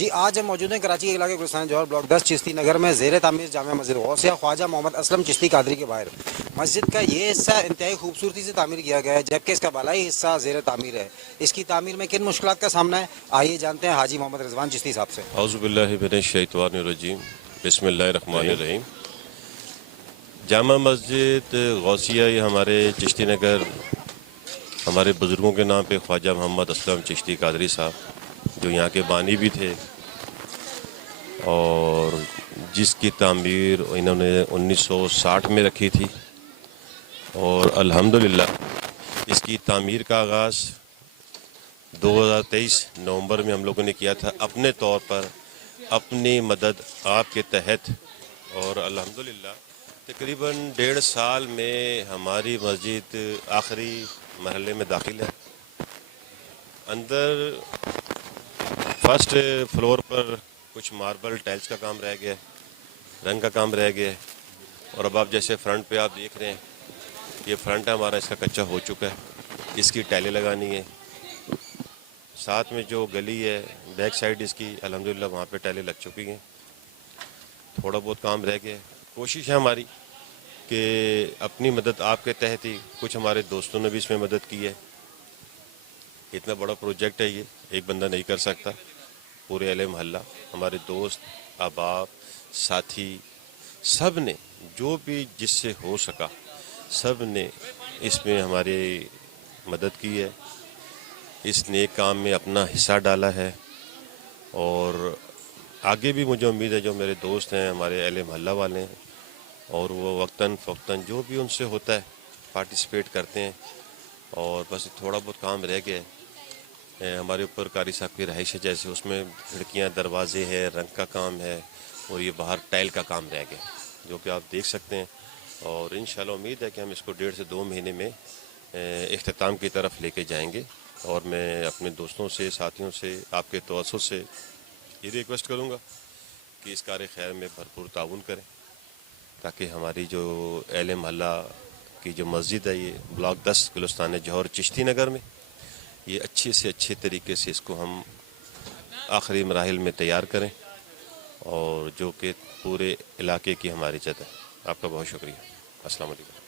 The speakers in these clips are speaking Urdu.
جی آج ہم موجود ہیں کراچی کے علاقے گلستان جوہر بلاک 10 چشتی نگر میں زیر تعمیر جامع مسجد غوثیہ خواجہ محمد اسلم چشتی قادری کے باہر مسجد کا یہ حصہ انتہائی خوبصورتی سے تعمیر کیا گیا ہے، جبکہ اس کا بالائی حصہ زیر تعمیر ہے۔ اس کی تعمیر میں کن مشکلات کا سامنا ہے، آئیے جانتے ہیں حاجی محمد رضوان چشتی صاحب سے۔ اعوذ باللہ من الشیطان الرجیم، بسم اللہ الرحمن الرحیم۔ جامع مسجد غوثیہ یہ ہمارے چشتی نگر ہمارے بزرگوں کے نام پہ خواجہ محمد اسلم چشتی قادری صاحب جو یہاں کے بانی بھی تھے اور جس کی تعمیر انہوں نے 1960 میں رکھی تھی، اور الحمدللہ اس کی تعمیر کا آغاز 2023 نومبر میں ہم لوگوں نے کیا تھا اپنے طور پر، اپنی مدد آپ کے تحت، اور الحمدللہ تقریباً 1.5 سال میں ہماری مسجد آخری مرحلے میں داخل ہے۔ اندر فرسٹ فلور پر کچھ ماربل ٹائلز کا کام رہ گیا ہے، رنگ کا کام رہ گیا ہے، اور اب آپ جیسے فرنٹ پہ آپ دیکھ رہے ہیں، یہ فرنٹ ہمارا اس کا کچا ہو چکا ہے، اس کی ٹائلیں لگانی ہے۔ ساتھ میں جو گلی ہے بیک سائڈ اس کی الحمدللہ وہاں پہ ٹائلیں لگ چکی ہیں، تھوڑا بہت کام رہ گیا ہے۔ کوشش ہے ہماری کہ اپنی مدد آپ کے تحت ہی، کچھ ہمارے دوستوں نے بھی اس میں مدد کی ہے۔ اتنا بڑا پروجیکٹ ہے، یہ ایک بندہ نہیں کر سکتا، پورے اہل محلہ، ہمارے دوست، احباب، ساتھی، سب نے جو بھی جس سے ہو سکا سب نے اس میں ہماری مدد کی ہے، اس نیک کام میں اپنا حصہ ڈالا ہے، اور آگے بھی مجھے امید ہے جو میرے دوست ہیں، ہمارے اہل محلہ والے ہیں، اور وہ وقتاً فوقتاً جو بھی ان سے ہوتا ہے پارٹیسپیٹ کرتے ہیں۔ اور بس تھوڑا بہت کام رہ گیا ہے ہمارے اوپر، قاری صاحب کی رہائش ہے جیسے، اس میں کھڑکیاں، دروازے ہیں، رنگ کا کام ہے، اور یہ باہر ٹائل کا کام رہ گیا جو کہ آپ دیکھ سکتے ہیں، اور انشاءاللہ امید ہے کہ ہم اس کو 1.5 سے 2 مہینے میں اختتام کی طرف لے کے جائیں گے۔ اور میں اپنے دوستوں سے، ساتھیوں سے، آپ کے توسط سے یہ ریکویسٹ کروں گا کہ اس کار خیر میں بھرپور تعاون کریں، تاکہ ہماری جو اہل محلہ کی جو مسجد ہے یہ بلاک 10 گلستان جوہر چشتی نگر میں، یہ اچھے سے اچھے طریقے سے اس کو ہم آخری مراحل میں تیار کریں، اور جو کہ پورے علاقے کی ہماری عزت ہے۔ آپ کا بہت شکریہ، السلام علیکم۔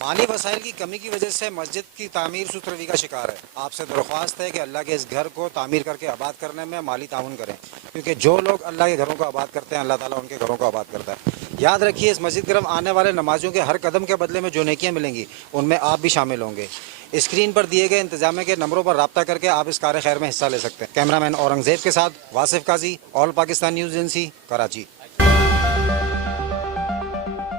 مالی وسائل کی کمی کی وجہ سے مسجد کی تعمیر سست روی کا شکار ہے۔ آپ سے درخواست ہے کہ اللہ کے اس گھر کو تعمیر کر کے آباد کرنے میں مالی تعاون کریں، کیونکہ جو لوگ اللہ کے گھروں کو آباد کرتے ہیں اللہ تعالیٰ ان کے گھروں کو آباد کرتا ہے۔ یاد رکھیے اس مسجد کی طرف آنے والے نمازیوں کے ہر قدم کے بدلے میں جو نیکیاں ملیں گی ان میں آپ بھی شامل ہوں گے۔ اسکرین پر دیے گئے انتظامیہ کے نمبروں پر رابطہ کر کے آپ اس کار خیر میں حصہ لے سکتے ہیں۔ کیمرہ مین اورنگزیب کے ساتھ واصف قاضی، آل پاکستان نیوز ایجنسی، کراچی۔